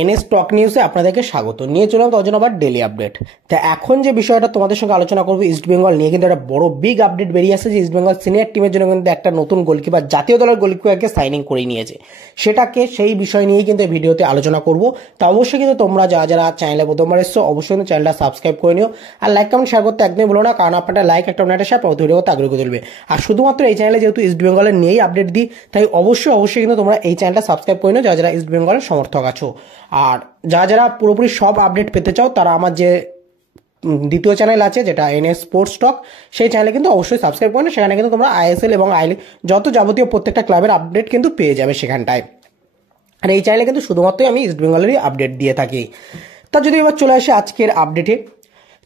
NS stock নিউজে আপনাদেরকে স্বাগত নিয়ে চললাম তখন আবার ডেলি আপডেট। তা এখন যে বিষয়টা তোমাদের সঙ্গে আলোচনা করবো ইস্ট বেঙ্গল নিয়ে, কিন্তু একটা বড় বিগ আপডেট বেরিয়ে আসছে যে ইস্ট বেঙ্গল সিনিয়র টিমের জন্য কিন্তু একটা নতুন গোলকিপার জাতীয় দলের গোলকিপারকে সাইনিং করে নিয়েছে। সেটাকে সেই বিষয় নিয়েই কিন্তু এই ভিডিওতে আলোচনা করব। তা অবশ্যই কিন্তু তোমরা যারা চ্যানেলে প্রথমবার এসছো অবশ্যই কিন্তু চ্যানেলটা সাবস্ক্রাইব করে নিও, আর লাইক কমেন্ট শেয়ার করতে একদমই বলো না, কারণ আপনারা লাইক একটা শেয়ার পরবর্তী ভিডিও করতে আগ্রহ তুলবে। আর শুধুমাত্র এই চ্যানেলে যেহেতু ইস্ট বেঙ্গলের নিয়েই আপডেট দিই, তাই অবশ্যই কিন্তু তোমরা এই চ্যানেলটা সাবস্ক্রাইব করে নিও যারা ইস্ট বেঙ্গলের সমর্থক আছো। আর যারা পুরোপুরি সব আপডেট পেতে চাও তারা আমার যে দ্বিতীয় চ্যানেল আছে যেটা এনএস স্পোর্টস স্টক, সেই চ্যানেলে কিন্তু অবশ্যই সাবস্ক্রাইব করে, সেখানে কিন্তু তোমরা আইএসএল এবং আই লিগ যত যাবতীয় প্রত্যেকটা ক্লাবের আপডেট কিন্তু পেয়ে যাবে সেখানটায়। আর এই চ্যানেলে কিন্তু শুধুমাত্রই আমি ইস্ট বেঙ্গলেরই আপডেট দিয়ে থাকি। তা যদি এবার চলে আসে আজকের আপডেটে,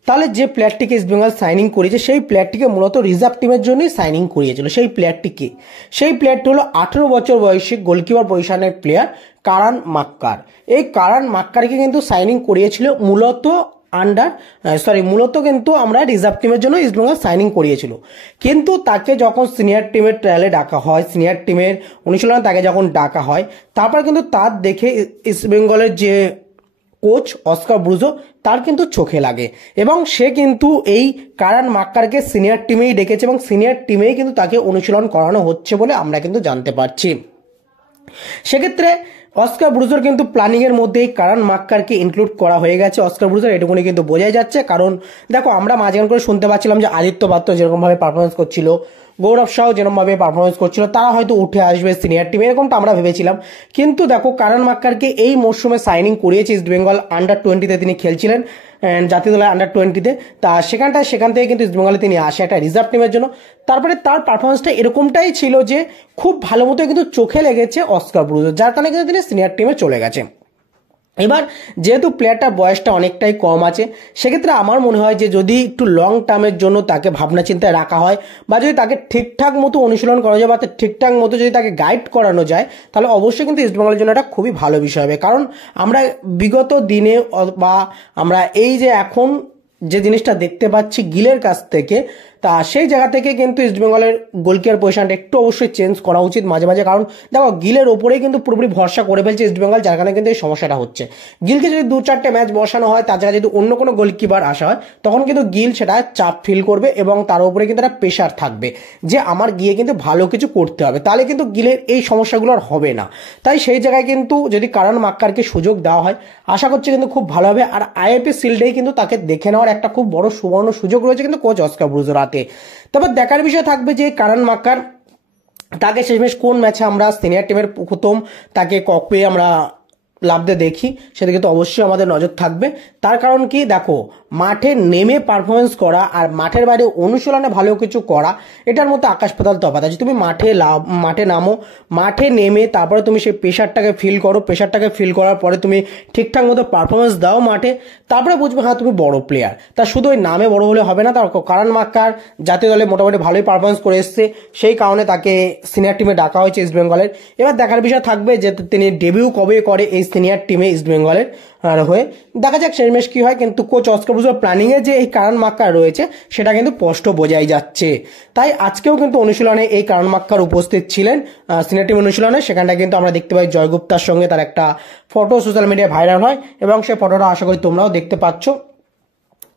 তাহলে যে প্লেয়ারটিকে ইস্ট বেঙ্গল সাইনিং করেছে সেই প্লেয়ারটিকে মূলত রিজার্ভ টিমের জন্যই সাইনিং করিয়েছিল। সেই প্লেয়ারটি হলো 18 বছর বয়সী গোলকিপার পজিশনের প্লেয়ার কারান মাক্কার। এই কারান মাক্কারকে কিন্তু সাইনিং করিয়েছিল মূলত কিন্তু আমরা রিজার্ভ টিমের জন্য ইস্ট বেঙ্গল সাইনিং করিয়েছিল। কিন্তু তাকে যখন সিনিয়র টিমের ট্রায়ালে ডাকা হয়, সিনিয়র টিমের অনুশীলনে তাকে যখন ডাকা হয়, তারপর কিন্তু তার দেখে ইস্ট বেঙ্গলের যে কোচ অস্কার ব্রুজো তার কিন্তু চোখে লাগে এবং সে কিন্তু এই কারান মাক্কারকে সিনিয়র টিমেই ডেকেছে এবং সিনিয়র টিমেই কিন্তু তাকে অনুশীলন করানো হচ্ছে বলে আমরা কিন্তু জানতে পারছি। সেক্ষেত্রে অস্কার ব্রুজোর কিন্তু প্ল্যানিং এর মধ্যে এই কারান মাক্কারকে ইনক্লুড করা হয়ে গেছে অস্কার ব্রুজোর, এটুকুনি কিন্তু বোঝাই যাচ্ছে। কারণ দেখো, আমরা মাঝখান করে শুনতে পাচ্ছিলাম যে আদিত্য পাত্র যেরকমভাবে পারফরমেন্স করছিল, গৌরব শাহ যেরকমভাবে পারফরমেন্স করছিল, তারা হয়তো উঠে আসবে সিনিয়র টিমে, এরকমটা আমরা ভেবেছিলাম। কিন্তু দেখো, কারান মাক্কারকে এই মরশুমে সাইনিং করিয়েছে ইস্ট বেঙ্গল আন্ডার-20-তে তিনি খেলছিলেন জাতীয় দলের আন্ডার-20-তে। তা সেখান থেকে কিন্তু ইস্ট বেঙ্গলে তিনি আসে একটা রিজার্ভ টিমের জন্য। তারপরে তার পারফরমেন্সটা এরকমটাই ছিল যে খুব ভালো মতো কিন্তু চোখে লেগেছে অস্কার ব্রুজো, যার কারণে কিন্তু তিনি সিনিয়র টিমে চলে গেছে। এবার যেহেতু প্লেয়ারটার বয়সটা অনেকটাই কম আছে, সেক্ষেত্রে আমার মনে হয় যে যদি একটু লং টার্মের জন্য তাকে ভাবনা চিন্তায় রাখা হয়, বা যদি তাকে ঠিকঠাক মতো অনুশীলন করা যায় বা ঠিকঠাক মতো যদি তাকে গাইড করানো যায়, তাহলে অবশ্যই কিন্তু ইস্ট বেঙ্গলের জন্য এটা খুবই ভালো বিষয় হবে। কারণ আমরা বিগত দিনে বা আমরা এই যে এখন যে জিনিসটা দেখতে পাচ্ছি গিলের কাছ থেকে, তা সেই জায়গা থেকে কিন্তু ইস্ট বেঙ্গলের গোলকিপার পজিশনটা একটু অবশ্যই চেঞ্জ করা উচিত মাঝে মাঝে। কারণ দেখো, গিলের ওপরেই কিন্তু পুরোপুরি ভরসা করে ফেলছে ইস্ট বেঙ্গল, যার কারণে কিন্তু এই সমস্যাটা হচ্ছে। গিলকে যদি 2-4টে ম্যাচ বসানো হয়, তার জায়গায় যদি অন্য কোনো গোলকিপার আসা হয়, তখন কিন্তু গিল সেটা চাপ ফিল করবে এবং তার উপরে কিন্তু একটা প্রেশার থাকবে যে আমার গিয়ে কিন্তু ভালো কিছু করতে হবে, তাহলে কিন্তু গিলের এই সমস্যাগুলো আর হবে না। তাই সেই জায়গায় কিন্তু যদি কারান মাক্কারকে সুযোগ দেওয়া হয়, আশা করছি কিন্তু খুব ভালো হবে। আর আইএফএ শিল্ডেই কিন্তু তাকে দেখে নেওয়ার একটা খুব বড় সুবর্ণ সুযোগ রয়েছে কিন্তু কোচ অস্কার ব্রুজোর হাতে। তবে দেখার বিষয় থাকবে যে কারান মাক্কার তাকে শেষমেশ কোন ম্যাচে আমরা সিনিয়র টিমের প্রথম তাকে কবে আমরা লাভতে দেখি, সেদিকে তো অবশ্যই আমাদের নজর থাকবে। তার কারণ কি, দেখো, মাঠে নেমে পারফরমেন্স করা আর মাঠের বাইরে অনুশীলনে ভালো কিছু করা, এটার মধ্যে আকাশ পাতাল তফাৎ আছে। তুমি মাঠে নামো, মাঠে নেমে তারপরে তুমি সেই প্রেশারটাকে ফিল করো, প্রেশারটাকে ফিল করার পরে তুমি ঠিকঠাক মতো পারফরমেন্স দাও মাঠে, তারপরে বুঝবে হ্যাঁ তুমি বড় প্লেয়ার। তা শুধু ওই নামে বড় হলে হবে না। তার কারান মাক্কার জাতীয় দলে মোটামুটি ভালোই পারফরমেন্স করে এসছে, সেই কারণে তাকে সিনিয়র টিমে ডাকা হয়েছে ইস্ট বেঙ্গলের। এবার দেখার বিষয় থাকবে যে তিনি ডেবিউ কবে করে এই সিনিয়র টিমে ইস্ট বেঙ্গলের হয়ে, দেখা যাক শেষমেশ কি হয়। কিন্তু কোচ অস্কার ব্রুজোর প্ল্যানিং এ যে এই কারান মাক্কার রয়েছে সেটা কিন্তু স্পষ্ট বোঝাই যাচ্ছে। তাই আজকেও কিন্তু অনুশীলনে এই কারান মাক্কার উপস্থিত ছিলেন সিনিয়র টিম অনুশীলনে। সেখানটা কিন্তু আমরা দেখতে পাই জয়গুপ্তার সঙ্গে তার একটা ফটো সোশ্যাল মিডিয়ায় ভাইরাল হয় এবং সেই ফটোটা আশা করি তোমরাও দেখতে পাচ্ছ।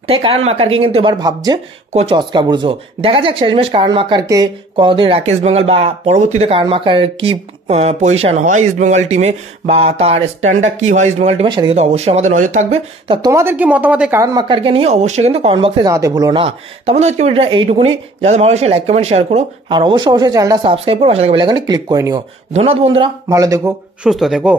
তাই কারান মাক্কারকে কিন্তু এবার ভাবছে কোচ অস্কার ব্রুজো। দেখা যাক শেষমেশ কারান মাক্কারকে কতদিন রাখে ইস্ট বেঙ্গল, বা পরবর্তীতে কারান মাক্কারের কি পজিশন হয় ইস্ট বেঙ্গল টিমে, বা তার স্ট্যান্ডার্ড কি হয় ইস্ট বেঙ্গল টিমে, সেদিকে তো অবশ্যই আমাদের নজর থাকবে। তা তোমাদের কি মতামত কারান মাক্কারকে নিয়ে অবশ্যই কিন্তু কমেন্ট বক্সে জানাতে ভুলো না। তারপর আজকে ভিডিওটা এইটুকুনি। যাদের ভালো লাগছে লাইক কমেন্ট শেয়ার করো, আর অবশ্যই চ্যানেলটা সাবস্ক্রাইব করো, পাশে বেল আইকনে ক্লিক করে নিও। ধন্যবাদ বন্ধুরা, ভালো থেকো, সুস্থ থেকো।